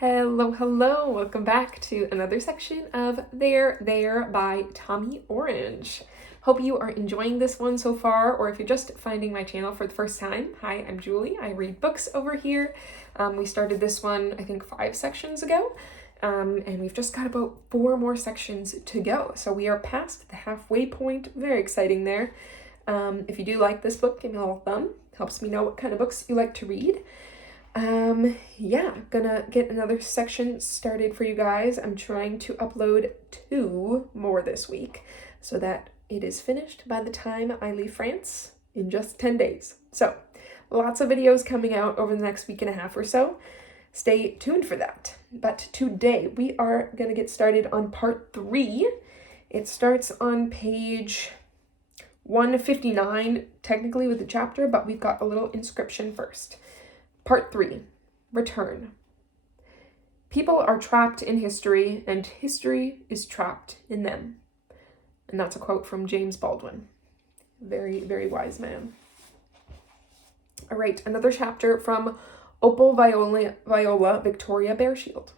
Hello, welcome back to another section of There by Tommy Orange. Hope you are enjoying this one so far, or if you're just finding my channel for the first time, hi, I'm Julie. I read books over here. We started this one, I think, 5 sections ago, and we've just got about 4 more sections to go. So we are past the halfway point. Very exciting there. If you do like this book, give me a little thumb. Helps me know what kind of books you like to read. Gonna get another section started for you guys. I'm trying to upload 2 more this week so that it is finished by the time I leave France in just 10 days. So, lots of videos coming out over the next week and a half or so. Stay tuned for that. But today we are gonna get started on part 3. It starts on page 159, technically with the chapter, but we've got a little inscription first. Part 3, Return. People are trapped in history, and history is trapped in them. And that's a quote from James Baldwin. Very, very wise man. All right, another chapter from Opal Viola Victoria Bearshield.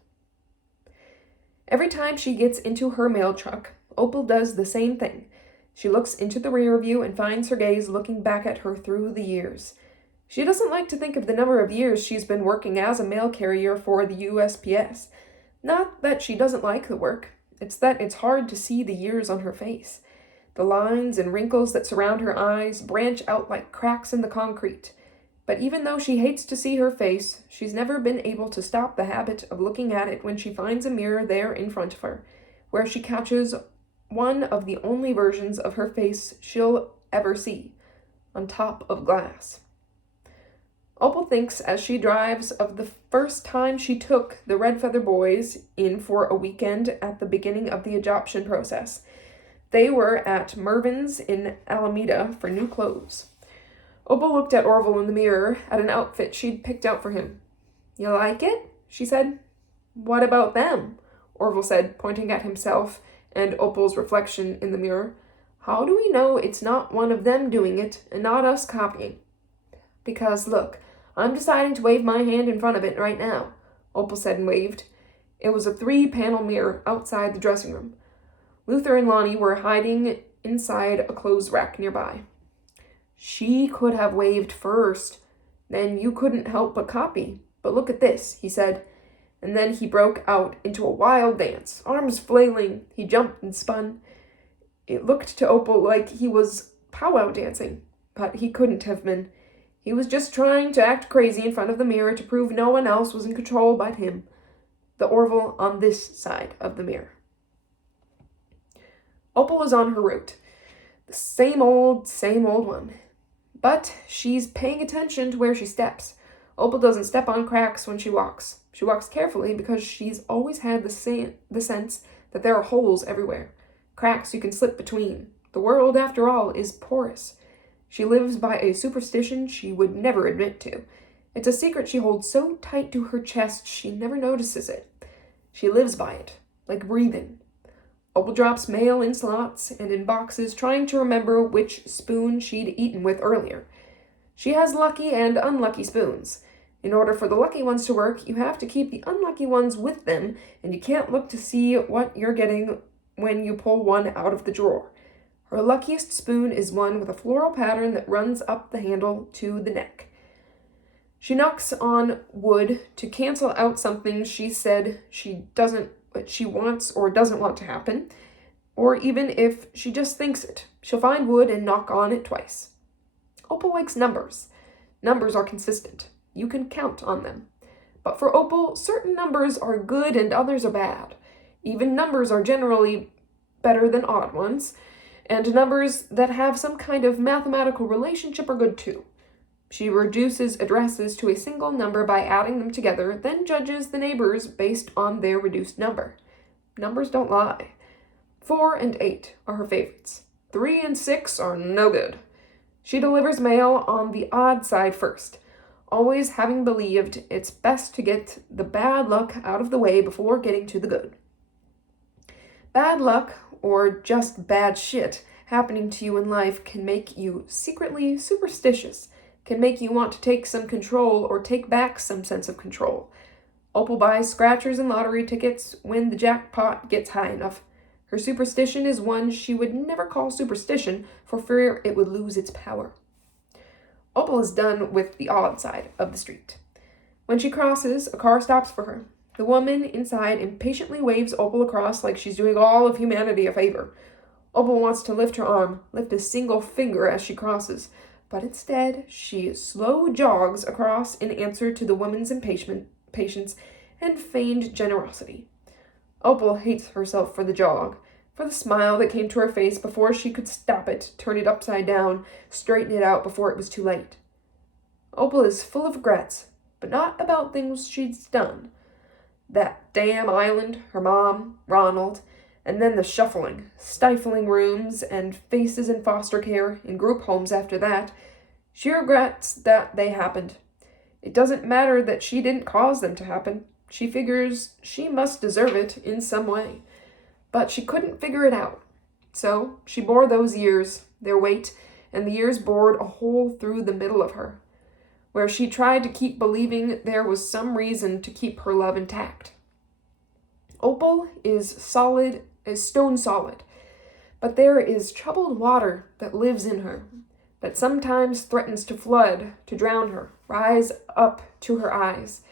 Every time she gets into her mail truck, Opal does the same thing. She looks into the rear view and finds her gaze looking back at her through the years. She doesn't like to think of the number of years she's been working as a mail carrier for the USPS. Not that she doesn't like the work, it's that it's hard to see the years on her face. The lines and wrinkles that surround her eyes branch out like cracks in the concrete. But even though she hates to see her face, she's never been able to stop the habit of looking at it when she finds a mirror there in front of her, where she catches one of the only versions of her face she'll ever see, on top of glass. Opal thinks as she drives of the first time she took the Red Feather Boys in for a weekend at the beginning of the adoption process. They were at Mervyn's in Alameda for new clothes. Opal looked at Orville in the mirror at an outfit she'd picked out for him. "You like it?" she said. "What about them?" Orville said, pointing at himself and Opal's reflection in the mirror. "How do we know it's not one of them doing it and not us copying?" "Because, look, I'm deciding to wave my hand in front of it right now," Opal said and waved. It was a 3-panel mirror outside the dressing room. Luther and Lonnie were hiding inside a clothes rack nearby. "She could have waved first. Then you couldn't help but copy. But look at this," he said. And then he broke out into a wild dance, arms flailing. He jumped and spun. It looked to Opal like he was powwow dancing, but he couldn't have been. He was just trying to act crazy in front of the mirror to prove no one else was in control but him. The Orville on this side of the mirror. Opal is on her route. The same old one. But she's paying attention to where she steps. Opal doesn't step on cracks when she walks. She walks carefully because she's always had the sense that there are holes everywhere. Cracks you can slip between. The world, after all, is porous. She lives by a superstition she would never admit to. It's a secret she holds so tight to her chest she never notices it. She lives by it, like breathing. Opal drops mail in slots and in boxes, trying to remember which spoon she'd eaten with earlier. She has lucky and unlucky spoons. In order for the lucky ones to work, you have to keep the unlucky ones with them, and you can't look to see what you're getting when you pull one out of the drawer. Her luckiest spoon is one with a floral pattern that runs up the handle to the neck. She knocks on wood to cancel out something she said she wants or doesn't want to happen, or even if she just thinks it. She'll find wood and knock on it twice. Opal likes numbers. Numbers are consistent. You can count on them. But for Opal, certain numbers are good and others are bad. Even numbers are generally better than odd ones. And numbers that have some kind of mathematical relationship are good too. She reduces addresses to a single number by adding them together, then judges the neighbors based on their reduced number. Numbers don't lie. 4 and 8 are her favorites. 3 and 6 are no good. She delivers mail on the odd side first, always having believed it's best to get the bad luck out of the way before getting to the good. Bad luck, or just bad shit, happening to you in life can make you secretly superstitious, can make you want to take some control or take back some sense of control. Opal buys scratchers and lottery tickets when the jackpot gets high enough. Her superstition is one she would never call superstition for fear it would lose its power. Opal is done with the odd side of the street. When she crosses, a car stops for her. The woman inside impatiently waves Opal across like she's doing all of humanity a favor. Opal wants to lift her arm, lift a single finger as she crosses, but instead she slow jogs across in answer to the woman's impatience and feigned generosity. Opal hates herself for the jog, for the smile that came to her face before she could stop it, turn it upside down, straighten it out before it was too late. Opal is full of regrets, but not about things she's done. That damn island, her mom, Ronald, and then the stifling rooms and faces in foster care, in group homes after that. She regrets that they happened. It doesn't matter that she didn't cause them to happen. She figures she must deserve it in some way. But she couldn't figure it out. So she bore those years, their weight, and the years bored a hole through the middle of her, where she tried to keep believing there was some reason to keep her love intact. Opal is stone solid, but there is troubled water that lives in her, that sometimes threatens to flood, to drown her, rise up to her eyes.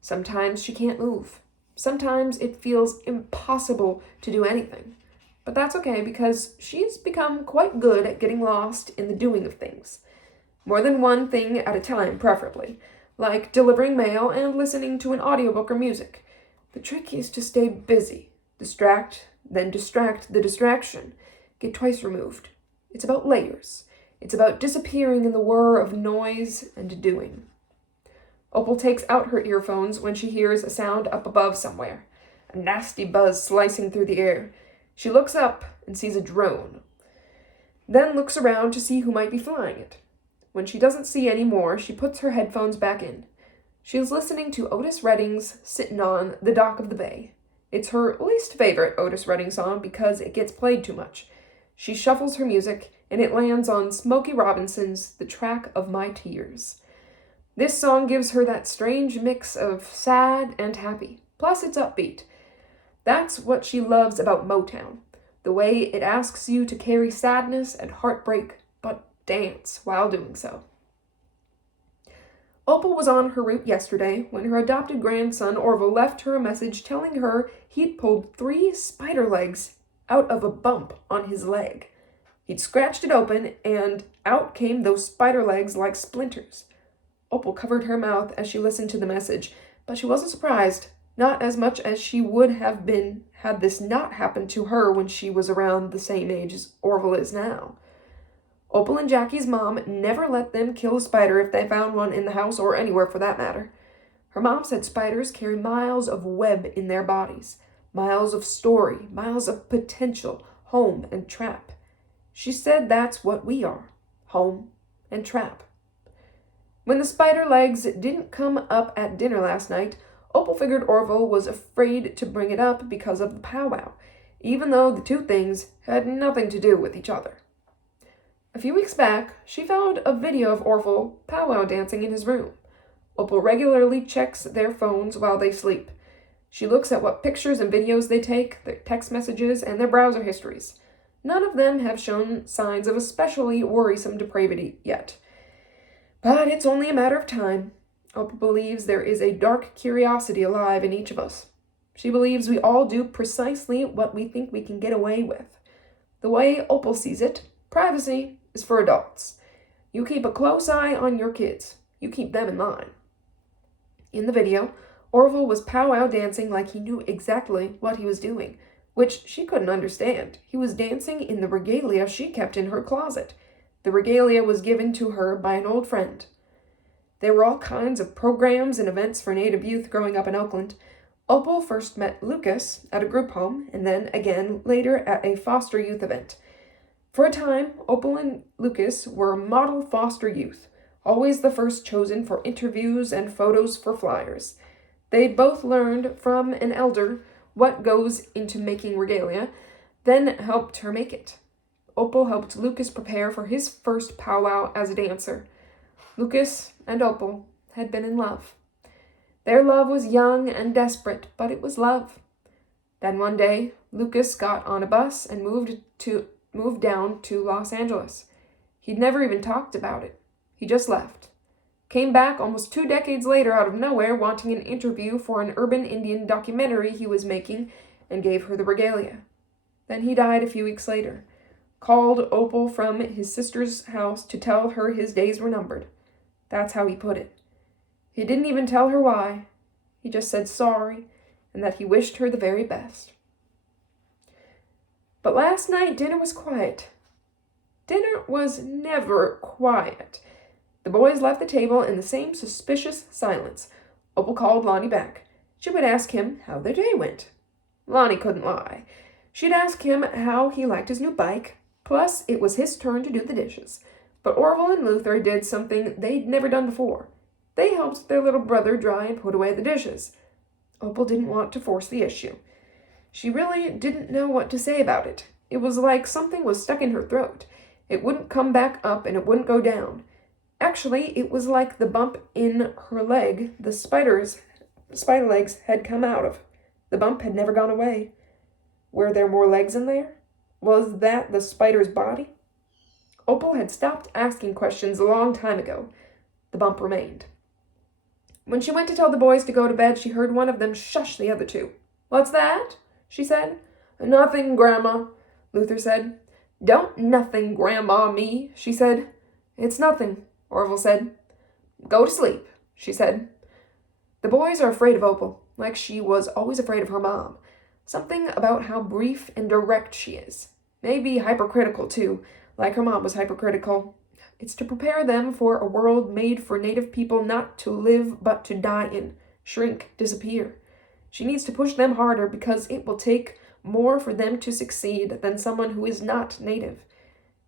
Sometimes she can't move. Sometimes it feels impossible to do anything. But that's okay because she's become quite good at getting lost in the doing of things. More than one thing at a time, preferably, like delivering mail and listening to an audiobook or music. The trick is to stay busy, distract the distraction, get twice removed. It's about layers. It's about disappearing in the whir of noise and doing. Opal takes out her earphones when she hears a sound up above somewhere, a nasty buzz slicing through the air. She looks up and sees a drone, then looks around to see who might be flying it. When she doesn't see any more, she puts her headphones back in. She is listening to Otis Redding's Sittin' on the Dock of the Bay. It's her least favorite Otis Redding song because it gets played too much. She shuffles her music, and it lands on Smokey Robinson's The Track of My Tears. This song gives her that strange mix of sad and happy, plus it's upbeat. That's what she loves about Motown, the way it asks you to carry sadness and heartbreak, but dance while doing so. Opal was on her route yesterday when her adopted grandson Orville left her a message telling her he'd pulled 3 spider legs out of a bump on his leg. He'd scratched it open, and out came those spider legs like splinters. Opal covered her mouth as she listened to the message, but she wasn't surprised, not as much as she would have been had this not happened to her when she was around the same age as Orville is now. Opal and Jackie's mom never let them kill a spider if they found one in the house or anywhere for that matter. Her mom said spiders carry miles of web in their bodies, miles of story, miles of potential, home and trap. She said that's what we are, home and trap. When the spider legs didn't come up at dinner last night, Opal figured Orville was afraid to bring it up because of the powwow, even though the two things had nothing to do with each other. A few weeks back, she found a video of Orville powwow dancing in his room. Opal regularly checks their phones while they sleep. She looks at what pictures and videos they take, their text messages, and their browser histories. None of them have shown signs of especially worrisome depravity yet. But it's only a matter of time. Opal believes there is a dark curiosity alive in each of us. She believes we all do precisely what we think we can get away with. The way Opal sees it, privacy is for adults. You keep a close eye on your kids. You keep them in line. In the video, Orville was powwow dancing like he knew exactly what he was doing, which she couldn't understand. He was dancing in the regalia she kept in her closet. The regalia was given to her by an old friend. There were all kinds of programs and events for Native youth growing up in Oakland. Opal first met Lucas at a group home, and then again later at a foster youth event. For a time, Opal and Lucas were model foster youth, always the first chosen for interviews and photos for flyers. They both learned from an elder what goes into making regalia, then helped her make it. Opal helped Lucas prepare for his first powwow as a dancer. Lucas and Opal had been in love. Their love was young and desperate, but it was love. Then one day, Lucas got on a bus and moved down to Los Angeles. He'd never even talked about it. He just left. Came back almost 2 decades later out of nowhere wanting an interview for an urban Indian documentary he was making and gave her the regalia. Then he died a few weeks later. Called Opal from his sister's house to tell her his days were numbered. That's how he put it. He didn't even tell her why. He just said sorry and that he wished her the very best. But last night dinner was quiet. Dinner was never quiet. The boys left the table in the same suspicious silence. Opal called Lonnie back. She would ask him how their day went. Lonnie couldn't lie. She'd ask him how he liked his new bike, plus it was his turn to do the dishes. But Orville and Luther did something they'd never done before. They helped their little brother dry and put away the dishes. Opal didn't want to force the issue. She really didn't know what to say about it. It was like something was stuck in her throat. It wouldn't come back up and it wouldn't go down. Actually, it was like the bump in her leg the spider legs had come out of. The bump had never gone away. Were there more legs in there? Was that the spider's body? Opal had stopped asking questions a long time ago. The bump remained. When she went to tell the boys to go to bed, she heard one of them shush the other two. "What's that?" she said. "Nothing, Grandma," Luther said. "Don't nothing, Grandma, me," she said. "It's nothing," Orville said. "Go to sleep," she said. The boys are afraid of Opal, like she was always afraid of her mom. Something about how brief and direct she is. Maybe hypercritical, too, like her mom was hypercritical. It's to prepare them for a world made for native people not to live but to die in, shrink, disappear. She needs to push them harder because it will take more for them to succeed than someone who is not native.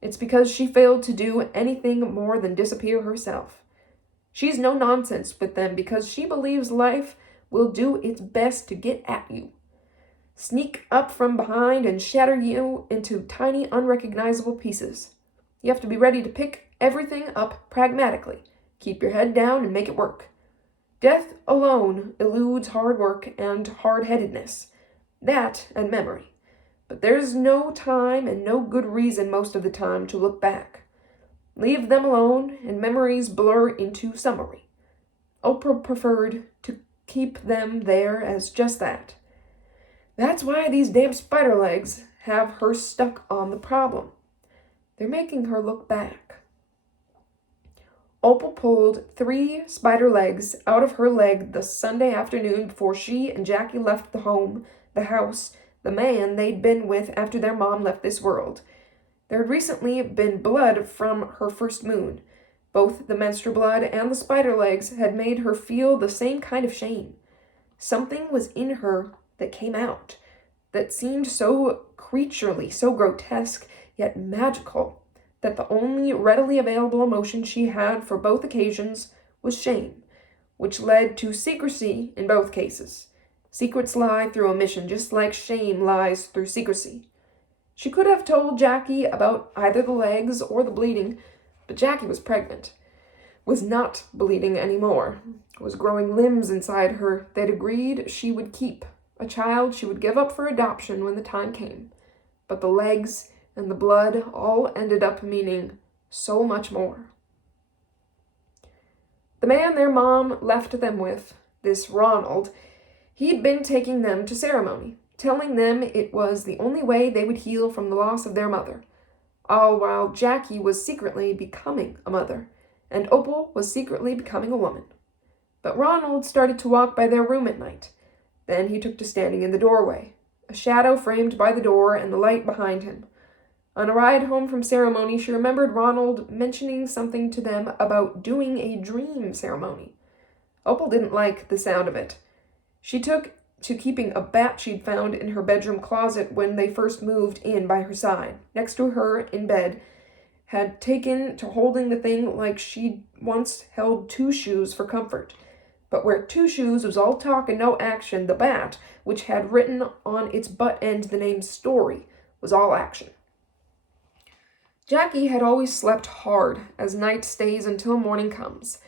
It's because she failed to do anything more than disappear herself. She's no nonsense with them because she believes life will do its best to get at you. Sneak up from behind and shatter you into tiny, unrecognizable pieces. You have to be ready to pick everything up pragmatically. Keep your head down and make it work. Death alone eludes hard work and hard-headedness. That and memory. But there's no time and no good reason most of the time to look back. Leave them alone and memories blur into summary. Oprah preferred to keep them there as just that. That's why these damn spider legs have her stuck on the problem. They're making her look back. Opal pulled 3 spider legs out of her leg the Sunday afternoon before she and Jackie left the house, the man they'd been with after their mom left this world. There had recently been blood from her first moon. Both the menstrual blood and the spider legs had made her feel the same kind of shame. Something was in her that came out, that seemed so creaturely, so grotesque, yet magical, that the only readily available emotion she had for both occasions was shame, which led to secrecy in both cases. Secrets lie through omission, just like shame lies through secrecy. She could have told Jackie about either the legs or the bleeding, but Jackie was pregnant, was not bleeding anymore, was growing limbs inside her they'd agreed she would keep, a child she would give up for adoption when the time came. But the legs and the blood all ended up meaning so much more. The man their mom left them with, this Ronald, he'd been taking them to ceremony, telling them it was the only way they would heal from the loss of their mother, all while Jackie was secretly becoming a mother, and Opal was secretly becoming a woman. But Ronald started to walk by their room at night. Then he took to standing in the doorway, a shadow framed by the door and the light behind him. On a ride home from ceremony, she remembered Ronald mentioning something to them about doing a dream ceremony. Opal didn't like the sound of it. She took to keeping a bat she'd found in her bedroom closet when they first moved in by her side, next to her in bed, had taken to holding the thing like she'd once held 2 shoes for comfort. But where 2 shoes was all talk and no action, the bat, which had written on its butt end the name Story, was all action. Jackie had always slept hard, as night stays until morning comes.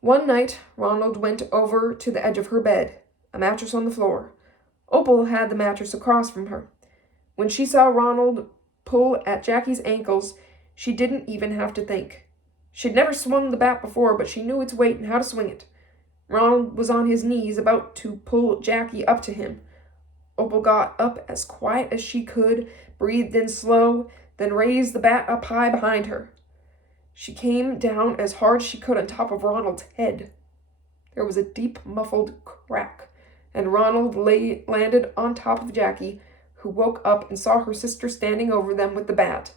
One night, Ronald went over to the edge of her bed, a mattress on the floor. Opal had the mattress across from her. When she saw Ronald pull at Jackie's ankles, she didn't even have to think. She'd never swung the bat before, but she knew its weight and how to swing it. Ronald was on his knees, about to pull Jackie up to him. Opal got up as quiet as she could, breathed in slow, then raised the bat up high behind her. She came down as hard as she could on top of Ronald's head. There was a deep, muffled crack, and Ronald landed on top of Jackie, who woke up and saw her sister standing over them with the bat.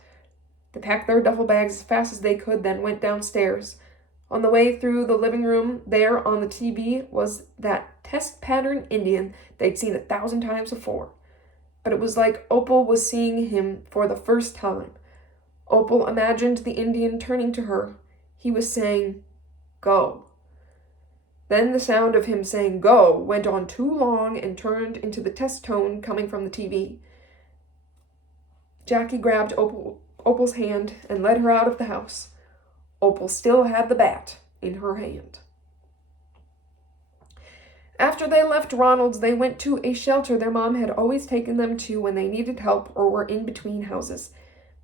They packed their duffel bags as fast as they could, then went downstairs. On the way through the living room, there on the TV was that test pattern Indian they'd seen 1,000 times before. But it was like Opal was seeing him for the first time. Opal imagined the Indian turning to her. He was saying, "Go." Then the sound of him saying "go" went on too long and turned into the test tone coming from the TV. Jackie grabbed Opal's hand and led her out of the house. Opal still had the bat in her hand. After they left Ronald's, they went to a shelter their mom had always taken them to when they needed help or were in between houses.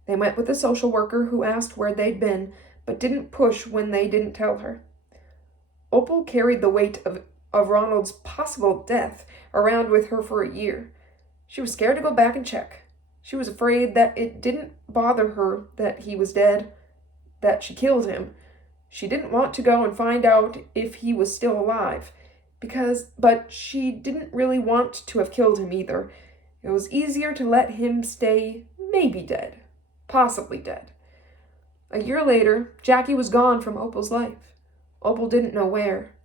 They met with a social worker who asked where they'd been, but didn't push when they didn't tell her. Opal carried the weight of Ronald's possible death around with her for a year. She was scared to go back and check. She was afraid that it didn't bother her that he was dead, that she killed him. She didn't want to go and find out if he was still alive, but she didn't really want to have killed him either. It was easier to let him stay maybe dead, possibly dead. A year later, Jackie was gone from Opal's life. Opal didn't know where.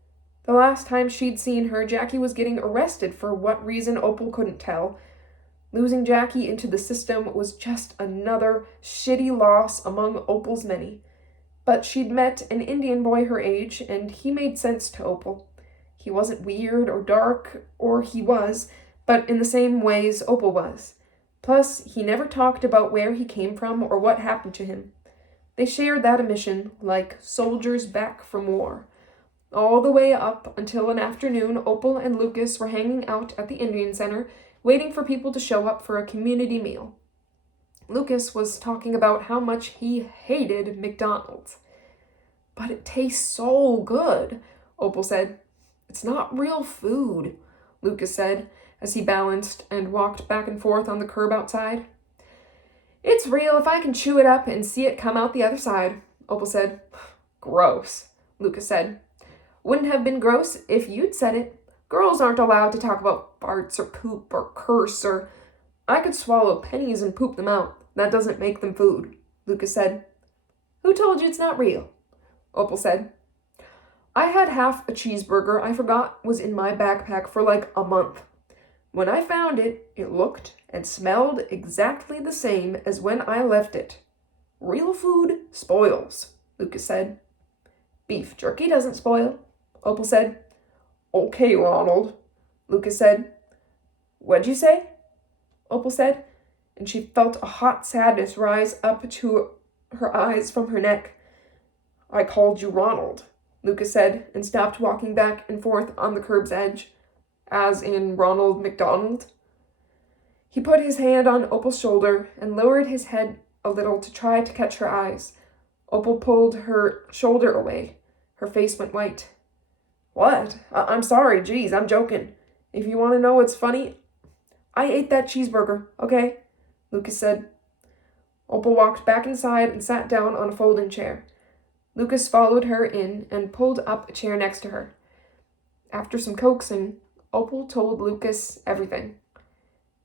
The last time she'd seen her, Jackie was getting arrested for what reason Opal couldn't tell. Losing Jackie into the system was just another shitty loss among Opal's many. But she'd met an Indian boy her age, and he made sense to Opal. He wasn't weird or dark, or he was, but in the same ways Opal was. Plus, he never talked about where he came from or what happened to him. They shared that omission like soldiers back from war. All the way up until an afternoon, Opal and Lucas were hanging out at the Indian Center, waiting for people to show up for a community meal. Lucas was talking about how much he hated McDonald's. "But it tastes so good," Opal said. "It's not real food," Lucas said, as he balanced and walked back and forth on the curb outside. "It's real if I can chew it up and see it come out the other side," Opal said. "Gross," Lucas said. "Wouldn't have been gross if you'd said it. Girls aren't allowed to talk about farts or poop or curse or... I could swallow pennies and poop them out. That doesn't make them food," Lucas said. "Who told you it's not real?" Opal said. "I had half a cheeseburger I forgot was in my backpack for like a month. When I found it, it looked and smelled exactly the same as when I left it. Real food spoils," Lucas said. "Beef jerky doesn't spoil," Opal said. "Okay, Ronald," Lucas said. "What'd you say?" Opal said, and she felt a hot sadness rise up to her eyes from her neck. "I called you Ronald," Lucas said, and stopped walking back and forth on the curb's edge. "As in Ronald McDonald?" He put his hand on Opal's shoulder and lowered his head a little to try to catch her eyes. Opal pulled her shoulder away. Her face went white. "What? I'm sorry, geez, I'm joking. If you want to know what's funny, I ate that cheeseburger, okay?" Lucas said. Opal walked back inside and sat down on a folding chair. Lucas followed her in and pulled up a chair next to her. After some coaxing, Opal told Lucas everything.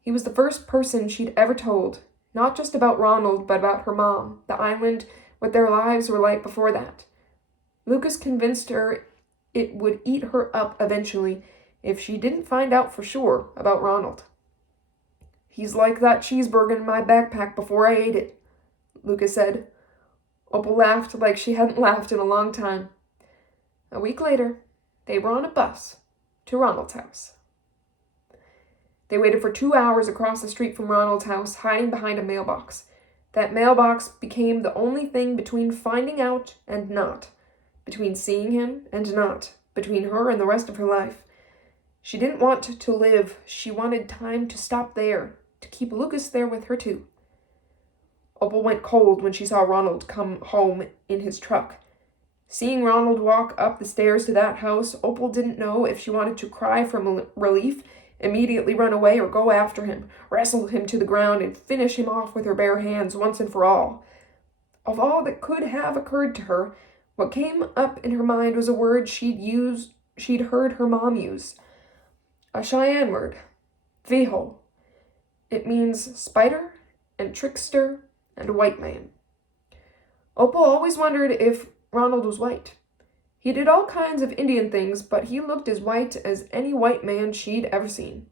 He was the first person she'd ever told, not just about Ronald, but about her mom, the island, what their lives were like before that. Lucas convinced her it would eat her up eventually if she didn't find out for sure about Ronald. "He's like that cheeseburger in my backpack before I ate it," Lucas said. Opal laughed like she hadn't laughed in a long time. A week later, they were on a bus to Ronald's house. They waited for 2 hours across the street from Ronald's house, hiding behind a mailbox. That mailbox became the only thing between finding out and not, between seeing him and not, between her and the rest of her life. She didn't want to live. She wanted time to stop there, to keep Lucas there with her too. Opal went cold when she saw Ronald come home in his truck. Seeing Ronald walk up the stairs to that house, Opal didn't know if she wanted to cry from relief, immediately run away, or go after him, wrestle him to the ground, and finish him off with her bare hands once and for all. Of all that could have occurred to her, what came up in her mind was a word she'd heard her mom use. A Cheyenne word, Viho. It means spider and trickster and white man. Opal always wondered if Ronald was white. He did all kinds of Indian things, but he looked as white as any white man she'd ever seen.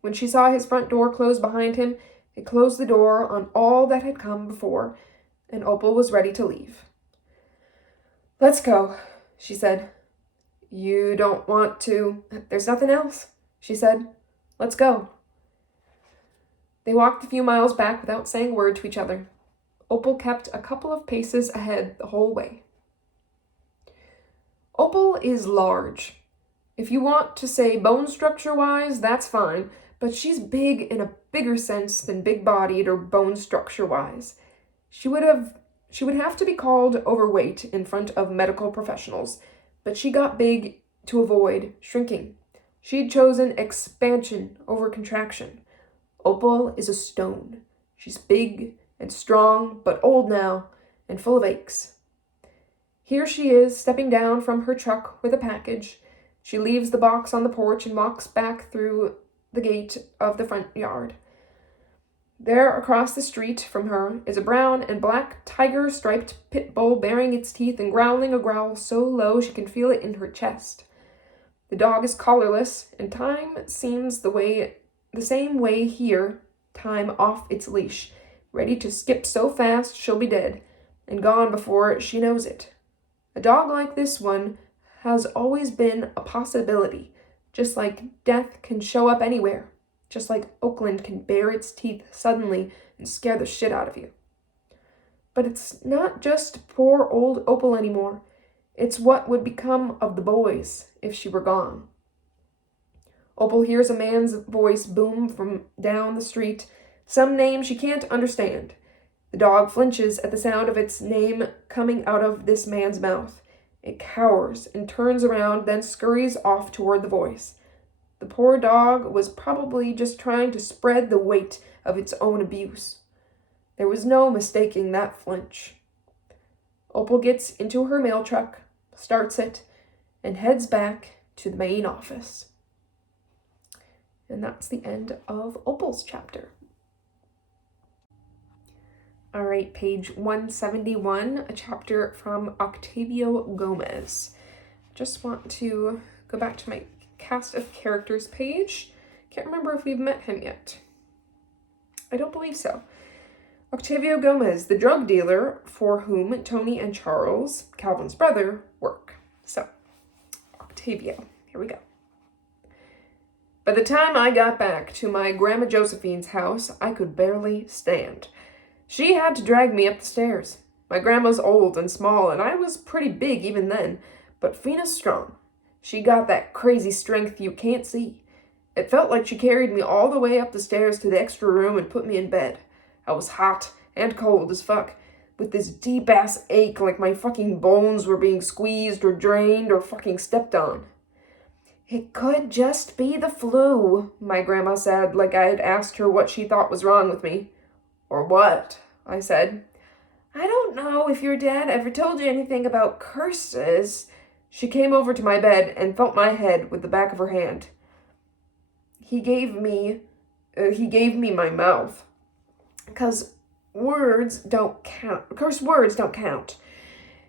When she saw his front door close behind him, it closed the door on all that had come before, and Opal was ready to leave. "Let's go," she said. "You don't want to—" "There's nothing else," she said. "Let's go." They walked a few miles back without saying a word to each other. Opal kept a couple of paces ahead the whole way. Opal is large. If you want to say bone structure-wise, that's fine, but she's big in a bigger sense than big-bodied or bone structure-wise. She would have to be called overweight in front of medical professionals, but she got big to avoid shrinking. She'd chosen expansion over contraction. Opal is a stone. She's big and strong, but old now, and full of aches. Here she is, stepping down from her truck with a package. She leaves the box on the porch and walks back through the gate of the front yard. There, across the street from her, is a brown and black tiger-striped pit bull baring its teeth and growling a growl so low she can feel it in her chest. The dog is collarless, and time seems the same way here, time off its leash, ready to skip so fast she'll be dead, and gone before she knows it. A dog like this one has always been a possibility, just like death can show up anywhere. Just like Oakland can bare its teeth suddenly and scare the shit out of you. But it's not just poor old Opal anymore. It's what would become of the boys if she were gone. Opal hears a man's voice boom from down the street, some name she can't understand. The dog flinches at the sound of its name coming out of this man's mouth. It cowers and turns around, then scurries off toward the voice. The poor dog was probably just trying to spread the weight of its own abuse. There was no mistaking that flinch. Opal gets into her mail truck, starts it, and heads back to the main office. And that's the end of Opal's chapter. All right, page 171, a chapter from Octavio Gomez. Just want to go back to my cast of characters page. Can't remember if we've met him yet. I don't believe so. Octavio Gomez, the drug dealer for whom Tony and Charles, Calvin's brother, work. So, Octavio, here we go. By the time I got back to my Grandma Josephine's house, I could barely stand. She had to drag me up the stairs. My grandma's old and small, and I was pretty big even then, but Fina's strong. She got that crazy strength you can't see. It felt like she carried me all the way up the stairs to the extra room and put me in bed. I was hot and cold as fuck, with this deep-ass ache like my fucking bones were being squeezed or drained or fucking stepped on. "It could just be the flu," my grandma said, like I had asked her what she thought was wrong with me. "Or what?" I said. "I don't know if your dad ever told you anything about curses." She came over to my bed and felt my head with the back of her hand. He gave me my mouth. 'Cause words don't count. Curse words don't count.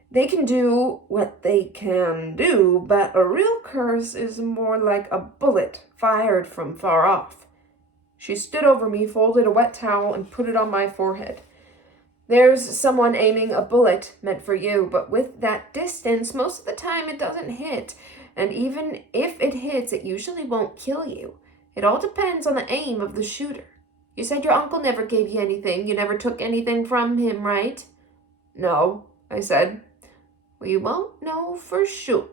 They can do what they can do, but a real curse is more like a bullet fired from far off. She stood over me, folded a wet towel, and put it on my forehead. "There's someone aiming a bullet meant for you, but with that distance, most of the time it doesn't hit. And even if it hits, it usually won't kill you. It all depends on the aim of the shooter. You said your uncle never gave you anything. You never took anything from him, right?" "No," I said. We won't know for sure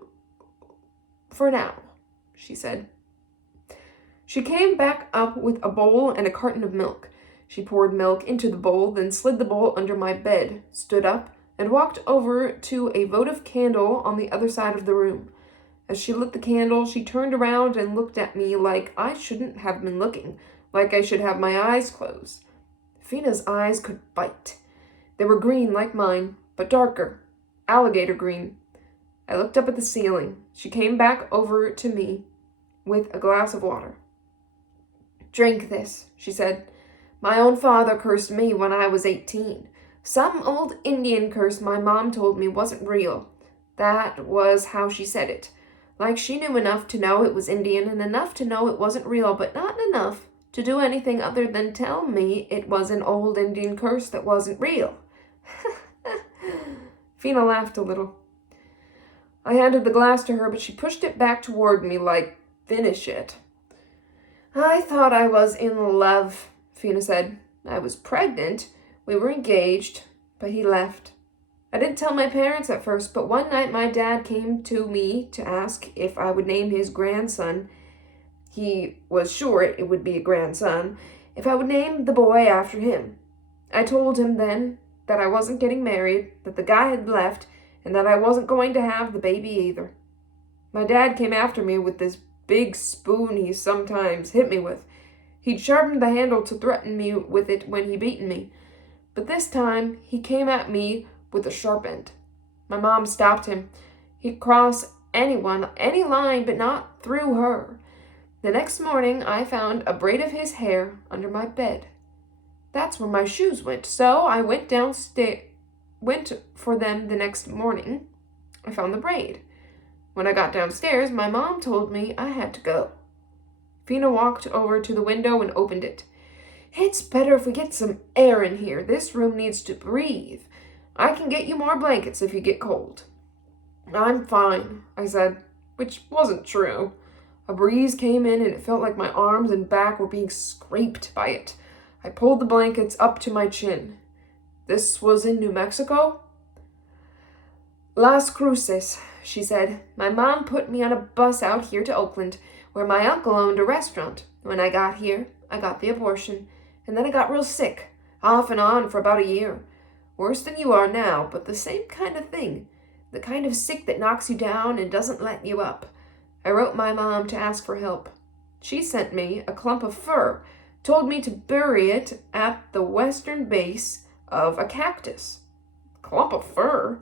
for now, she said. She came back up with a bowl and a carton of milk. She poured milk into the bowl, then slid the bowl under my bed, stood up, and walked over to a votive candle on the other side of the room. As she lit the candle, she turned around and looked at me like I shouldn't have been looking, like I should have my eyes closed. Fina's eyes could bite. They were green like mine, but darker, alligator green. I looked up at the ceiling. She came back over to me with a glass of water. Drink this, she said. My own father cursed me when I was 18. Some old Indian curse my mom told me wasn't real. That was how she said it. Like she knew enough to know it was Indian and enough to know it wasn't real, but not enough to do anything other than tell me it was an old Indian curse that wasn't real. Fina laughed a little. I handed the glass to her, but she pushed it back toward me like, finish it. I thought I was in love, Fina said. I was pregnant. We were engaged, but he left. I didn't tell my parents at first, but one night my dad came to me to ask if I would name his grandson. He was sure it would be a grandson, if I would name the boy after him. I told him then that I wasn't getting married, that the guy had left, and that I wasn't going to have the baby either. My dad came after me with this big spoon he sometimes hit me with. He'd sharpened the handle to threaten me with it when he beaten me, but this time he came at me with a sharp end. My mom stopped him. He'd cross anyone, any line, but not through her. The next morning I found a braid of his hair under my bed. That's where my shoes went, so I went for them the next morning. I found the braid. When I got downstairs, my mom told me I had to go. Fina walked over to the window and opened it. It's better if we get some air in here. This room needs to breathe. I can get you more blankets if you get cold. I'm fine, I said, which wasn't true. A breeze came in and it felt like my arms and back were being scraped by it. I pulled the blankets up to my chin. This was in New Mexico? Las Cruces, she said. My mom put me on a bus out here to Oakland, where my uncle owned a restaurant. When I got here, I got the abortion, and then I got real sick, off and on for about a year. Worse than you are now, but the same kind of thing. The kind of sick that knocks you down and doesn't let you up. I wrote my mom to ask for help. She sent me a clump of fur, told me to bury it at the western base of a cactus. Clump of fur?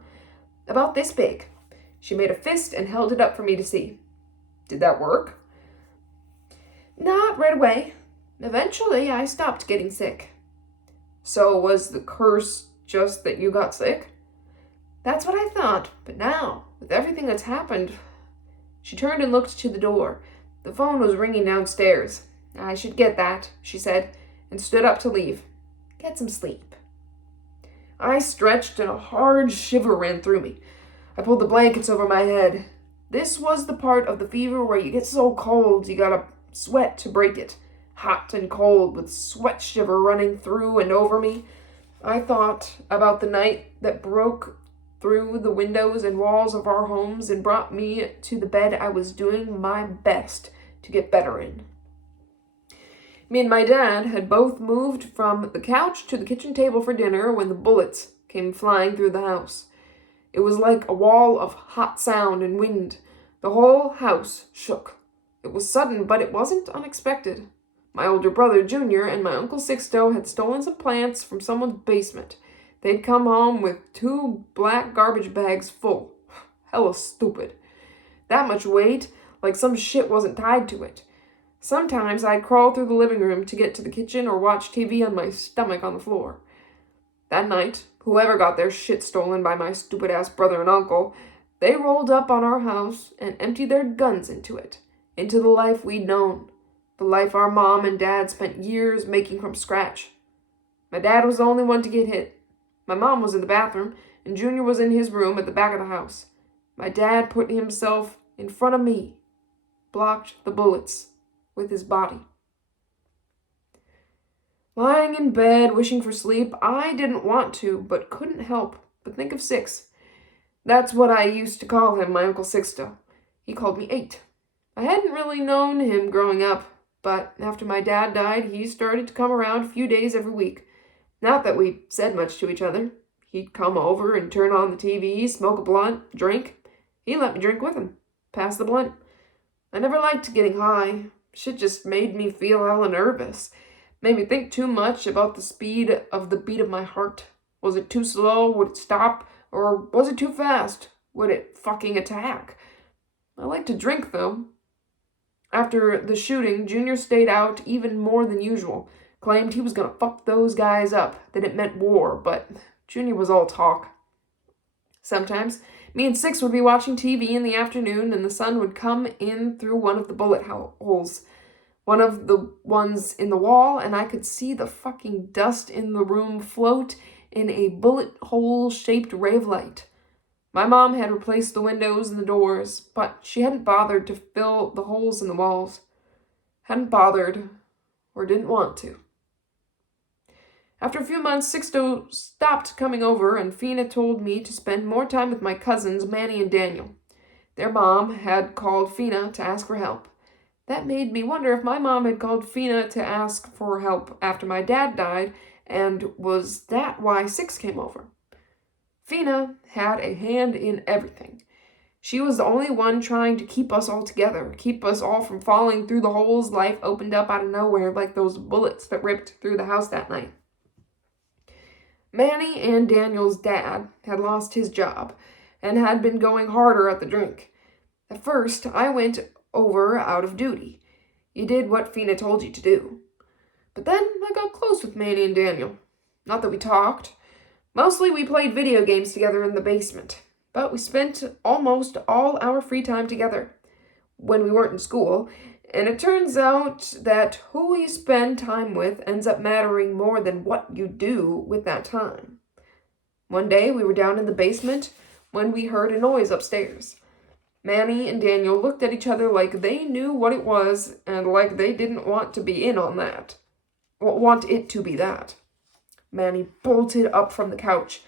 About this big. She made a fist and held it up for me to see. Did that work? Not right away. Eventually, I stopped getting sick. So was the curse just that you got sick? That's what I thought, but now, with everything that's happened... She turned and looked to the door. The phone was ringing downstairs. I should get that, she said, and stood up to leave. Get some sleep. I stretched and a hard shiver ran through me. I pulled the blankets over my head. This was the part of the fever where you get so cold you gotta sweat to break it. Hot and cold with sweat shiver running through and over me. I thought about the night that broke through the windows and walls of our homes and brought me to the bed I was doing my best to get better in. Me and my dad had both moved from the couch to the kitchen table for dinner when the bullets came flying through the house. It was like a wall of hot sound and wind. The whole house shook. It was sudden, but it wasn't unexpected. My older brother, Junior, and my Uncle Sixto had stolen some plants from someone's basement. They'd come home with 2 black garbage bags full. Hella stupid. That much weight, like some shit wasn't tied to it. Sometimes I'd crawl through the living room to get to the kitchen or watch TV on my stomach on the floor. That night, whoever got their shit stolen by my stupid-ass brother and uncle, they rolled up on our house and emptied their guns into it, into the life we'd known, the life our mom and dad spent years making from scratch. My dad was the only one to get hit. My mom was in the bathroom, and Junior was in his room at the back of the house. My dad put himself in front of me, blocked the bullets with his body. Lying in bed, wishing for sleep, I didn't want to, but couldn't help but think of Six. That's what I used to call him, my Uncle Sixto. He called me 8. I hadn't really known him growing up, but after my dad died, he started to come around a few days every week. Not that we said much to each other. He'd come over and turn on the TV, smoke a blunt, drink. He let me drink with him, pass the blunt. I never liked getting high. Shit just made me feel hella nervous. Made me think too much about the speed of the beat of my heart. Was it too slow? Would it stop? Or was it too fast? Would it fucking attack? I like to drink, though. After the shooting, Junior stayed out even more than usual. Claimed he was gonna fuck those guys up, that it meant war, but Junior was all talk. Sometimes, me and Six would be watching TV in the afternoon, and the sun would come in through one of the bullet holes. One of the ones in the wall, and I could see the fucking dust in the room float in a bullet hole-shaped ray of light. My mom had replaced the windows and the doors, but she hadn't bothered to fill the holes in the walls. Hadn't bothered, or didn't want to. After a few months, Sixto stopped coming over, and Fina told me to spend more time with my cousins, Manny and Daniel. Their mom had called Fina to ask for help. That made me wonder if my mom had called Fina to ask for help after my dad died, and was that why Six came over? Fina had a hand in everything. She was the only one trying to keep us all together, keep us all from falling through the holes life opened up out of nowhere like those bullets that ripped through the house that night. Manny and Daniel's dad had lost his job and had been going harder at the drink. At first, I went over out of duty. You did what Fina told you to do. But then I got close with Manny and Daniel. Not that we talked. Mostly we played video games together in the basement. But we spent almost all our free time together when we weren't in school. And it turns out that who you spend time with ends up mattering more than what you do with that time. One day we were down in the basement when we heard a noise upstairs. Manny and Daniel looked at each other like they knew what it was and like they didn't want to be in on that. Want it to be that. Manny bolted up from the couch.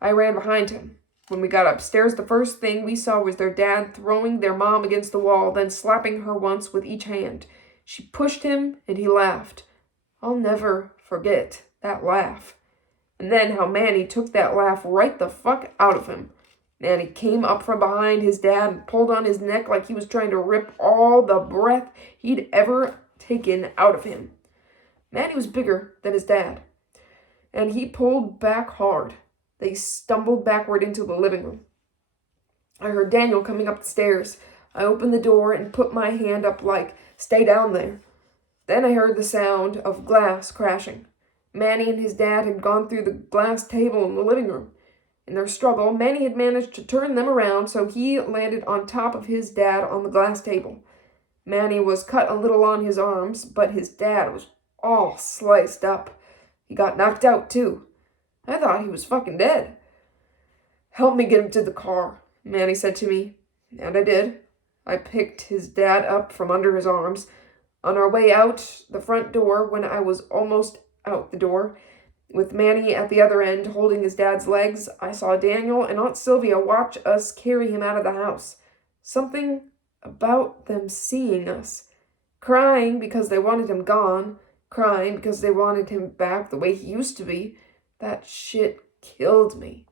I ran behind him. When we got upstairs, the first thing we saw was their dad throwing their mom against the wall, then slapping her once with each hand. She pushed him, and he laughed. I'll never forget that laugh. And then how Manny took that laugh right the fuck out of him. Manny came up from behind his dad and pulled on his neck like he was trying to rip all the breath he'd ever taken out of him. Manny was bigger than his dad, and he pulled back hard. They stumbled backward into the living room. I heard Daniel coming up the stairs. I opened the door and put my hand up like, stay down there. Then I heard the sound of glass crashing. Manny and his dad had gone through the glass table in the living room. In their struggle, Manny had managed to turn them around, so he landed on top of his dad on the glass table. Manny was cut a little on his arms, but his dad was all sliced up. He got knocked out, too. I thought he was fucking dead. Help me get him to the car, Manny said to me, and I did. I picked his dad up from under his arms. On our way out the front door, when I was almost out the door, with Manny at the other end holding his dad's legs, I saw Daniel and Aunt Sylvia watch us carry him out of the house. Something about them seeing us. Crying because they wanted him gone. Crying because they wanted him back the way he used to be. That shit killed me.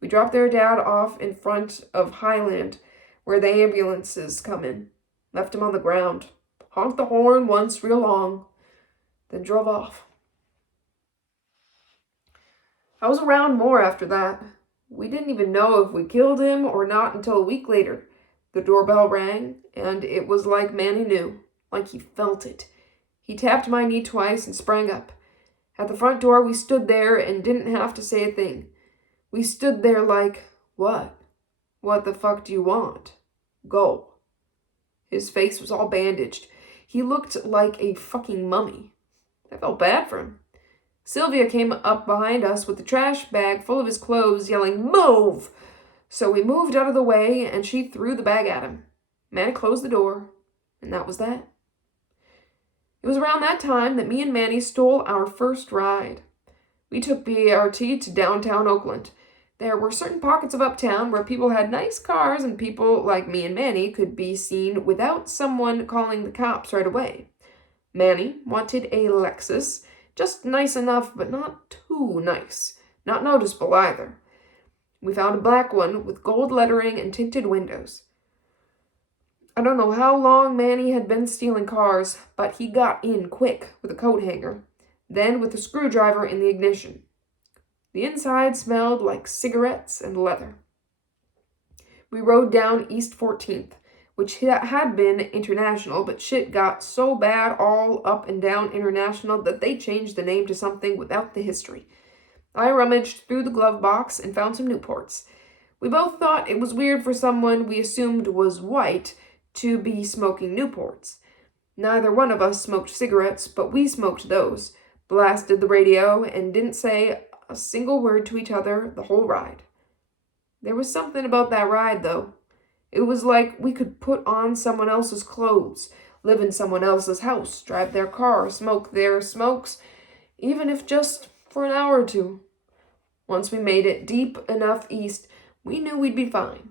We dropped their dad off in front of Highland, where the ambulances come in. Left him on the ground. Honked the horn once real long. Then drove off. I was around more after that. We didn't even know if we killed him or not until a week later. The doorbell rang, and it was like Manny knew, like he felt it. He tapped my knee twice and sprang up. At the front door, we stood there and didn't have to say a thing. We stood there like, what? What the fuck do you want? Go. His face was all bandaged. He looked like a fucking mummy. I felt bad for him. Sylvia came up behind us with the trash bag full of his clothes, yelling, move! So we moved out of the way, and she threw the bag at him. Manny closed the door, and that was that. It was around that time that me and Manny stole our first ride. We took BART to downtown Oakland. There were certain pockets of uptown where people had nice cars and people like me and Manny could be seen without someone calling the cops right away. Manny wanted a Lexus, just nice enough but not too nice, not noticeable either. We found a black one with gold lettering and tinted windows. I don't know how long Manny had been stealing cars, but he got in quick with a coat hanger, then with a screwdriver in the ignition. The inside smelled like cigarettes and leather. We rode down East 14th, which had been International, but shit got so bad all up and down International that they changed the name to something without the history. I rummaged through the glove box and found some Newports. We both thought it was weird for someone we assumed was white to be smoking Newports. Neither one of us smoked cigarettes, but we smoked those, blasted the radio, and didn't say a single word to each other the whole ride. There was something about that ride, though. It was like we could put on someone else's clothes, live in someone else's house, drive their car, smoke their smokes, even if just for an hour or two. Once we made it deep enough east, we knew we'd be fine.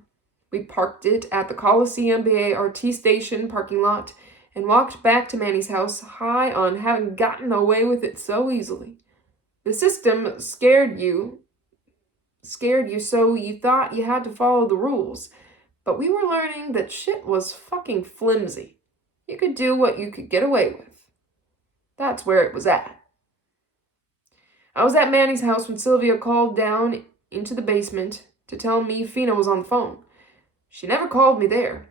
We parked it at the Coliseum BART station parking lot and walked back to Manny's house, high on having gotten away with it so easily. The system scared you so you thought you had to follow the rules. But we were learning that shit was fucking flimsy. You could do what you could get away with. That's where it was at. I was at Manny's house when Sylvia called down into the basement to tell me Fina was on the phone. She never called me there.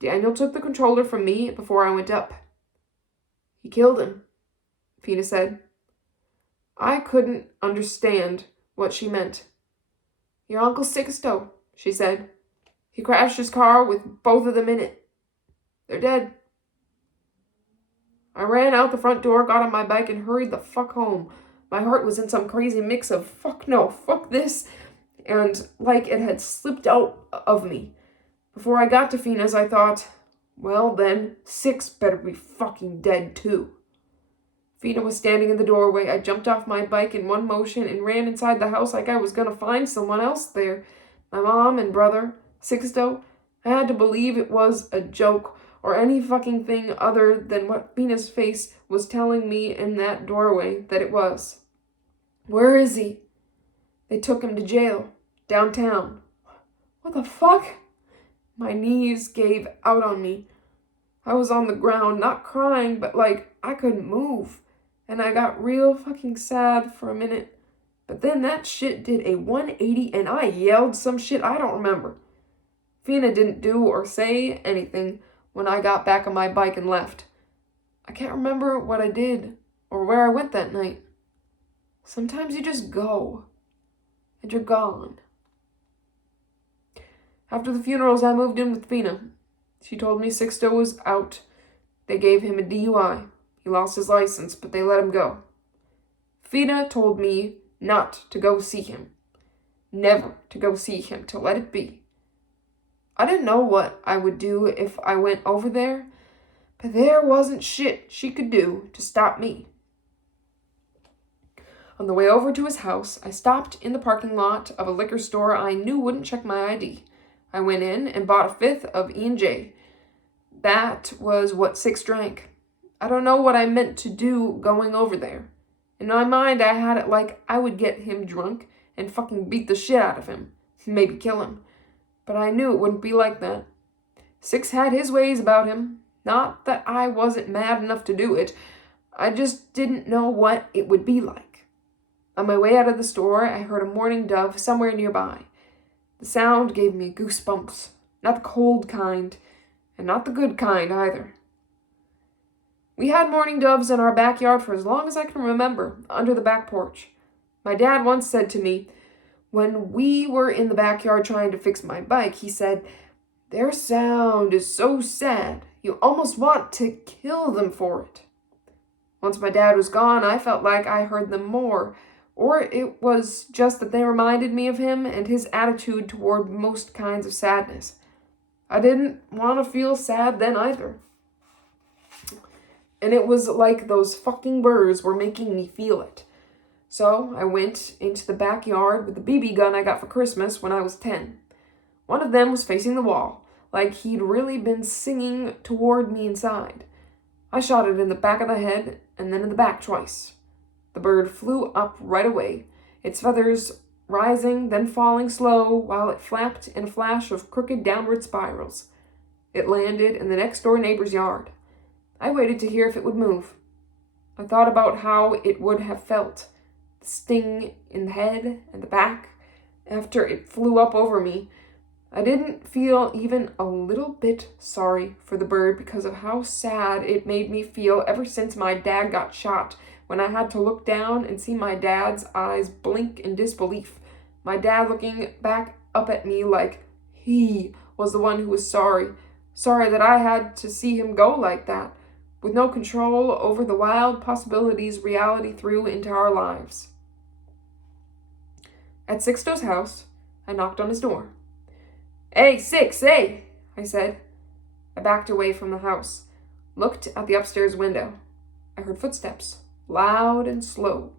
Daniel took the controller from me before I went up. He killed him, Fina said. I couldn't understand what she meant. Your Uncle Sixto, she said. He crashed his car with both of them in it. They're dead. I ran out the front door, got on my bike, and hurried the fuck home. My heart was in some crazy mix of fuck no, fuck this, and like it had slipped out of me. Before I got to Fina's, I thought, well then, Six better be fucking dead too. Fina was standing in the doorway. I jumped off my bike in one motion and ran inside the house like I was gonna find someone else there. My mom and brother, Sixto. I had to believe it was a joke or any fucking thing other than what Fina's face was telling me in that doorway that it was. Where is he? They took him to jail, downtown. What the fuck? My knees gave out on me. I was on the ground, not crying, but like I couldn't move. And I got real fucking sad for a minute. But then that shit did a 180 and I yelled some shit I don't remember. Fina didn't do or say anything when I got back on my bike and left. I can't remember what I did or where I went that night. Sometimes you just go and you're gone. After the funerals, I moved in with Fina. She told me Sixto was out. They gave him a DUI. He lost his license, but they let him go. Fina told me not to go see him. Never to go see him, to let it be. I didn't know what I would do if I went over there, but there wasn't shit she could do to stop me. On the way over to his house, I stopped in the parking lot of a liquor store I knew wouldn't check my ID. I went in and bought a fifth of E&J. That was what Six drank. I don't know what I meant to do going over there. In my mind, I had it like I would get him drunk and fucking beat the shit out of him. Maybe kill him. But I knew it wouldn't be like that. Six had his ways about him. Not that I wasn't mad enough to do it. I just didn't know what it would be like. On my way out of the store, I heard a mourning dove somewhere nearby. The sound gave me goosebumps. Not the cold kind, and not the good kind either. We had mourning doves in our backyard for as long as I can remember, under the back porch. My dad once said to me, when we were in the backyard trying to fix my bike, he said, their sound is so sad, you almost want to kill them for it. Once my dad was gone, I felt like I heard them more, or it was just that they reminded me of him and his attitude toward most kinds of sadness. I didn't want to feel sad then either. And it was like those fucking birds were making me feel it. So I went into the backyard with the BB gun I got for Christmas when I was 10. One of them was facing the wall, like he'd really been singing toward me inside. I shot it in the back of the head and then in the back twice. The bird flew up right away, its feathers rising, then falling slow while it flapped in a flash of crooked downward spirals. It landed in the next-door neighbor's yard. I waited to hear if it would move. I thought about how it would have felt, the sting in the head and the back, after it flew up over me. I didn't feel even a little bit sorry for the bird because of how sad it made me feel ever since my dad got shot, when I had to look down and see my dad's eyes blink in disbelief. My dad looking back up at me like he was the one who was sorry that I had to see him go like that, with no control over the wild possibilities reality threw into our lives. At Sixto's house, I knocked on his door. "Hey, Six, hey," I said. I backed away from the house, looked at the upstairs window. I heard footsteps, loud and slow.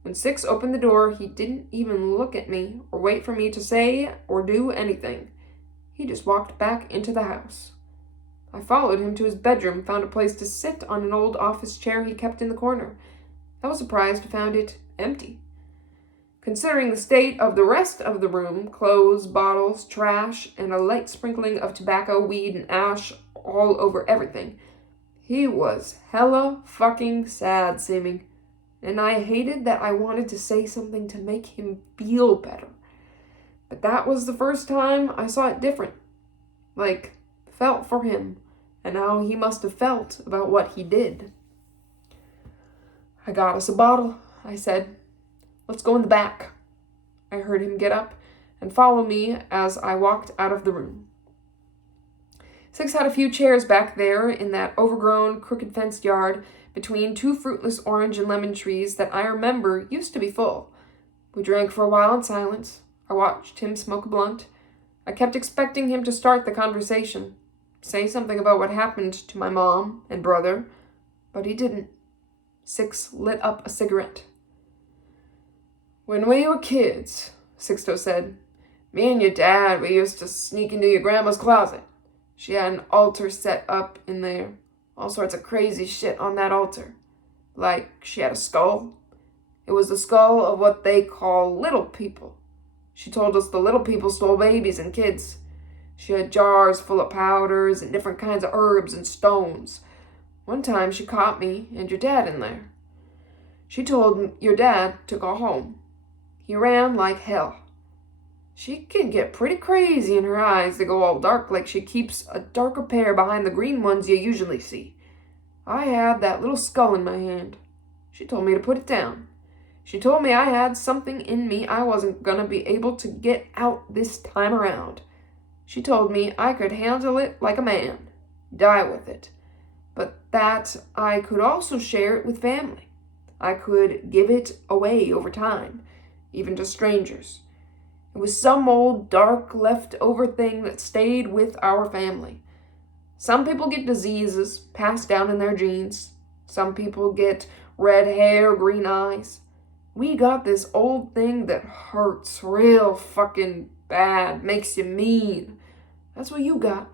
When Six opened the door, he didn't even look at me or wait for me to say or do anything. He just walked back into the house. I followed him to his bedroom, found a place to sit on an old office chair he kept in the corner. I was surprised to find it empty. Considering the state of the rest of the room, clothes, bottles, trash, and a light sprinkling of tobacco, weed, and ash all over everything, he was hella fucking sad seeming, and I hated that I wanted to say something to make him feel better. But that was the first time I saw it different, like, felt for him, and how he must have felt about what he did. "I got us a bottle," I said. "Let's go in the back." I heard him get up and follow me as I walked out of the room. Six had a few chairs back there in that overgrown, crooked fenced yard between two fruitless orange and lemon trees that I remember used to be full. We drank for a while in silence. I watched him smoke a blunt. I kept expecting him to start the conversation, say something about what happened to my mom and brother, but he didn't. Six lit up a cigarette. "When we were kids," Sixto said, "me and your dad, we used to sneak into your grandma's closet. She had an altar set up in there. All sorts of crazy shit on that altar. Like, she had a skull. It was the skull of what they call little people. She told us the little people stole babies and kids. She had jars full of powders and different kinds of herbs and stones. One time she caught me and your dad in there. She told your dad to go home. He ran like hell. She can get pretty crazy in her eyes. They go all dark, like she keeps a darker pair behind the green ones you usually see. I had that little skull in my hand. She told me to put it down. She told me I had something in me I wasn't gonna be able to get out this time around. She told me I could handle it like a man, die with it, but that I could also share it with family. I could give it away over time, even to strangers. It was some old, dark, leftover thing that stayed with our family. Some people get diseases passed down in their genes. Some people get red hair, green eyes. We got this old thing that hurts real fucking bad, makes you mean. That's what you got.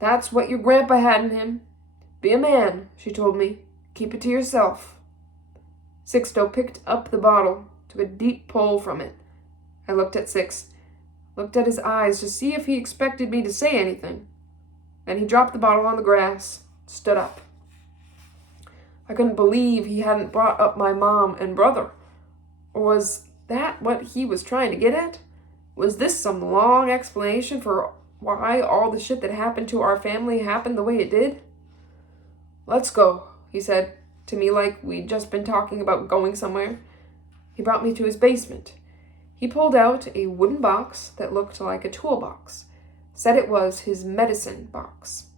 That's what your grandpa had in him. Be a man, she told me. Keep it to yourself. Sixto picked up the bottle, took a deep pull from it. I looked at Six, looked at his eyes to see if he expected me to say anything. Then he dropped the bottle on the grass, stood up. I couldn't believe he hadn't brought up my mom and brother. Or was that what he was trying to get at? Was this some long explanation for why all the shit that happened to our family happened the way it did? "Let's go," he said to me like we'd just been talking about going somewhere. He brought me to his basement. He pulled out a wooden box that looked like a toolbox. Said it was his medicine box.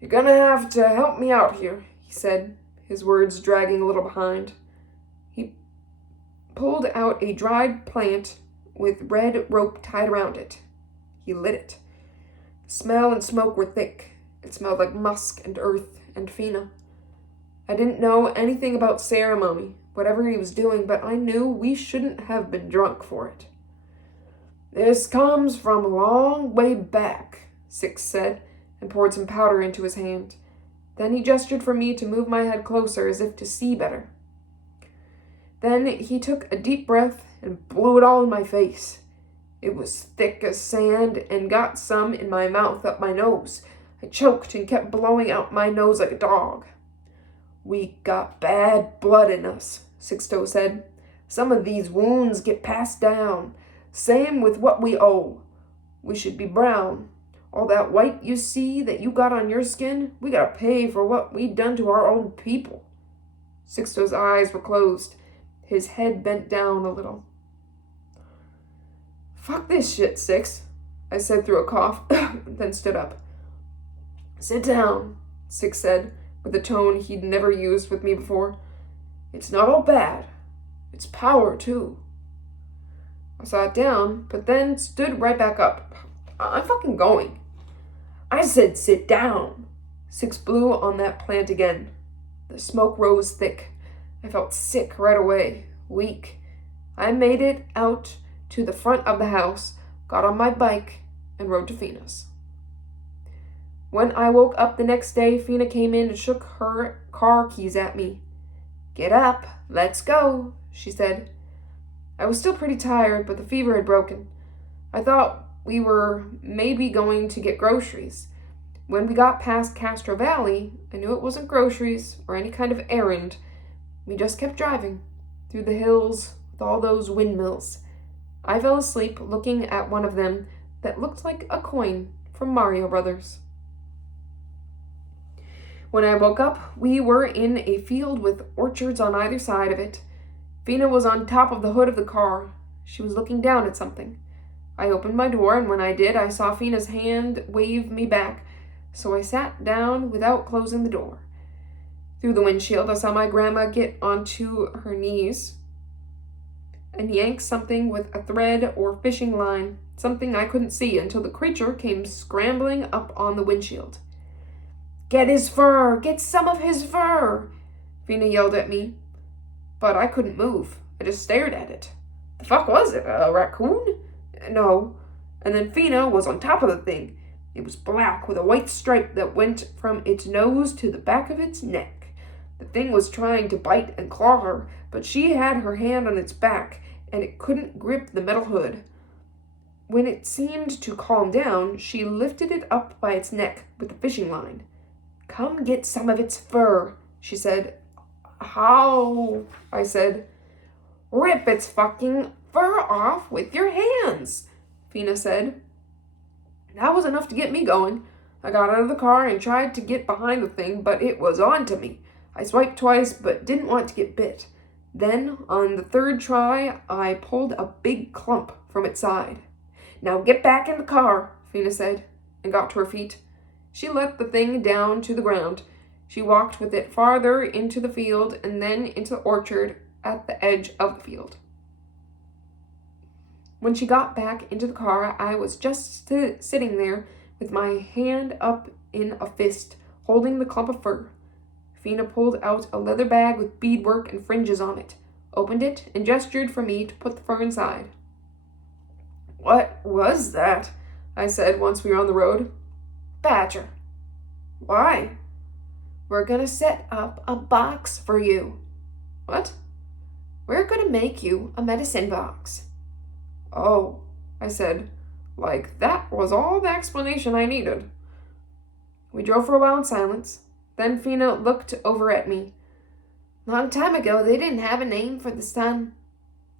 "You're gonna have to help me out here," he said, his words dragging a little behind. He pulled out a dried plant with red rope tied around it. He lit it. The smell and smoke were thick. It smelled like musk and earth and phena. I didn't know anything about ceremony, whatever he was doing, but I knew we shouldn't have been drunk for it. "This comes from a long way back," Six said, and poured some powder into his hand. Then he gestured for me to move my head closer as if to see better. Then he took a deep breath and blew it all in my face. It was thick as sand and got some in my mouth up my nose. I choked and kept blowing out my nose like a dog. "We got bad blood in us," Sixto said. "Some of these wounds get passed down. Same with what we owe. We should be brown. All that white you see that you got on your skin, we gotta pay for what we done to our own people." Sixto's eyes were closed. His head bent down a little. "Fuck this shit, Six," I said through a cough, then stood up. "Sit down," Six said, with a tone he'd never used with me before. "It's not all bad. It's power, too." I sat down, but then stood right back up. "I'm fucking going." "I said sit down." Six blew on that plant again. The smoke rose thick. I felt sick right away, weak. I made it out to the front of the house, got on my bike, and rode to Fina's. When I woke up the next day, Fina came in and shook her car keys at me. "Get up, let's go," she said. I was still pretty tired, but the fever had broken. I thought we were maybe going to get groceries. When we got past Castro Valley, I knew it wasn't groceries or any kind of errand. We just kept driving through the hills with all those windmills. I fell asleep looking at one of them that looked like a coin from Mario Brothers. When I woke up, we were in a field with orchards on either side of it. Fina was on top of the hood of the car. She was looking down at something. I opened my door, and when I did, I saw Fina's hand wave me back, so I sat down without closing the door. Through the windshield, I saw my grandma get onto her knees and yank something with a thread or fishing line, something I couldn't see until the creature came scrambling up on the windshield. "Get his fur! Get some of his fur!" Fina yelled at me, but I couldn't move. I just stared at it. The fuck was it? A raccoon? No. And then Fina was on top of the thing. It was black with a white stripe that went from its nose to the back of its neck. The thing was trying to bite and claw her, but she had her hand on its back, and it couldn't grip the metal hood. When it seemed to calm down, she lifted it up by its neck with the fishing line. "Come get some of its fur," she said. "How?" I said. "Rip its fucking fur off with your hands," Fina said. That was enough to get me going. I got out of the car and tried to get behind the thing, but it was on to me. I swiped twice, but didn't want to get bit. Then, on the third try, I pulled a big clump from its side. "Now get back in the car," Fina said, and got to her feet. She let the thing down to the ground. She walked with it farther into the field and then into the orchard at the edge of the field. When she got back into the car, I was just sitting there with my hand up in a fist, holding the clump of fur. Fina pulled out a leather bag with beadwork and fringes on it, opened it, and gestured for me to put the fur inside. "What was that?" I said once we were on the road. "Badger." "Why?" "We're gonna set up a box for you." "What?" "We're gonna make you a medicine box." "Oh," I said, like that was all the explanation I needed. We drove for a while in silence. Then Fina looked over at me. "Long time ago, they didn't have a name for the sun."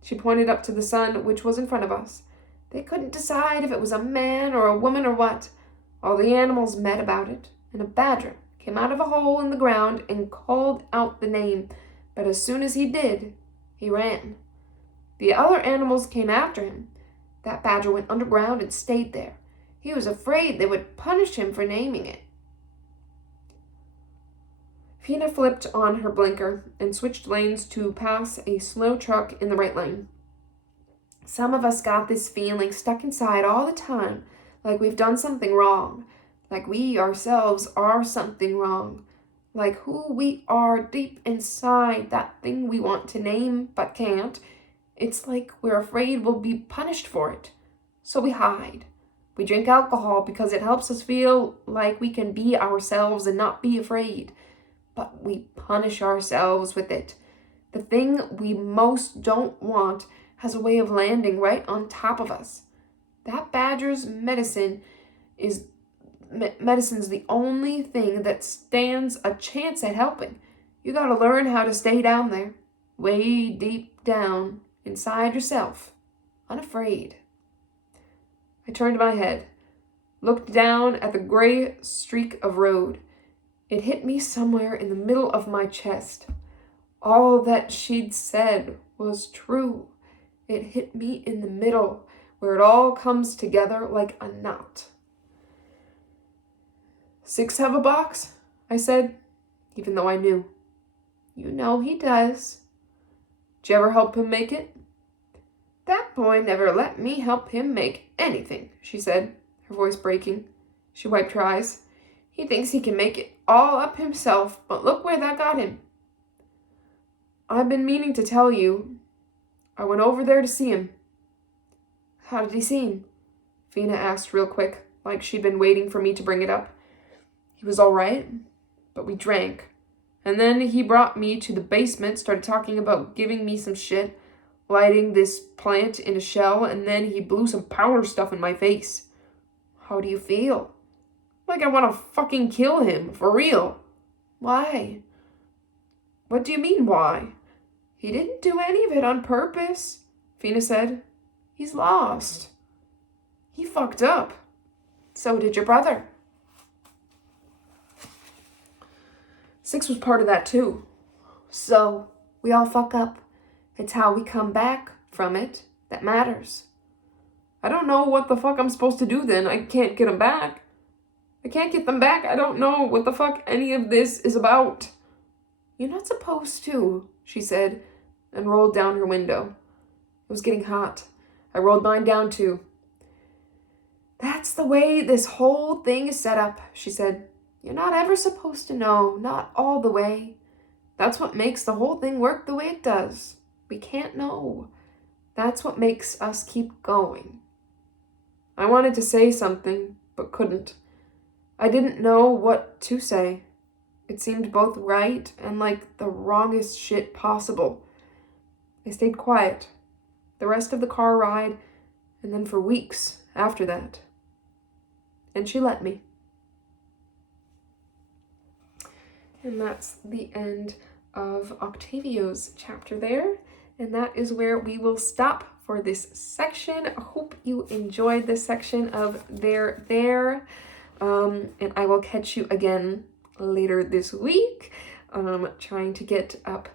She pointed up to the sun, which was in front of us. "They couldn't decide if it was a man or a woman or what. All the animals met about it, and a badger came out of a hole in the ground and called out the name, but as soon as he did, he ran. The other animals came after him. That badger went underground and stayed there. He was afraid they would punish him for naming it." Fina flipped on her blinker and switched lanes to pass a slow truck in the right lane. "Some of us got this feeling stuck inside all the time, like we've done something wrong, like we ourselves are something wrong, like who we are deep inside, that thing we want to name but can't. It's like we're afraid we'll be punished for it, so we hide. We drink alcohol because it helps us feel like we can be ourselves and not be afraid. But we punish ourselves with it. The thing we most don't want has a way of landing right on top of us. That badger's medicine's the only thing that stands a chance at helping. You gotta learn how to stay down there, way deep down inside yourself, unafraid. I turned my head, looked down at the gray streak of road. It hit me somewhere in the middle of my chest. All that she'd said was true. It hit me in the middle, where it all comes together like a knot. 6 have a box? I said, even though I knew. You know he does. Did you ever help him make it? That boy never let me help him make anything, she said, her voice breaking. She wiped her eyes. He thinks he can make it all up himself, but look where that got him. I've been meaning to tell you. I went over there to see him. How did he seem? Fina asked real quick, like she'd been waiting for me to bring it up. He was all right, but we drank. And then he brought me to the basement, started talking about giving me some shit, lighting this plant in a shell, and then he blew some powder stuff in my face. How do you feel? Like I want to fucking kill him, for real. Why? What do you mean, why? He didn't do any of it on purpose, Fina said. He's lost. He fucked up. So did your brother. 6 was part of that too. So, we all fuck up. It's how we come back from it that matters. I don't know what the fuck I'm supposed to do then. I can't get them back. I can't get them back. I don't know what the fuck any of this is about. You're not supposed to, she said, and rolled down her window. It was getting hot. I rolled mine down too. That's the way this whole thing is set up, she said. You're not ever supposed to know, not all the way. That's what makes the whole thing work the way it does. We can't know. That's what makes us keep going. I wanted to say something, but couldn't. I didn't know what to say. It seemed both right and like the wrongest shit possible. I stayed quiet, the rest of the car ride, and then for weeks after that. And she let me. And that's the end of Octavio's chapter there. And that is where we will stop for this section. I hope you enjoyed this section of there. And I will catch you again later this week. Trying to get up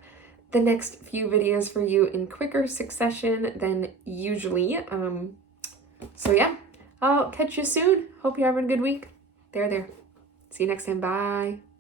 the next few videos for you in quicker succession than usually. So yeah, I'll catch you soon. Hope you're having a good week. There. See you next time. Bye.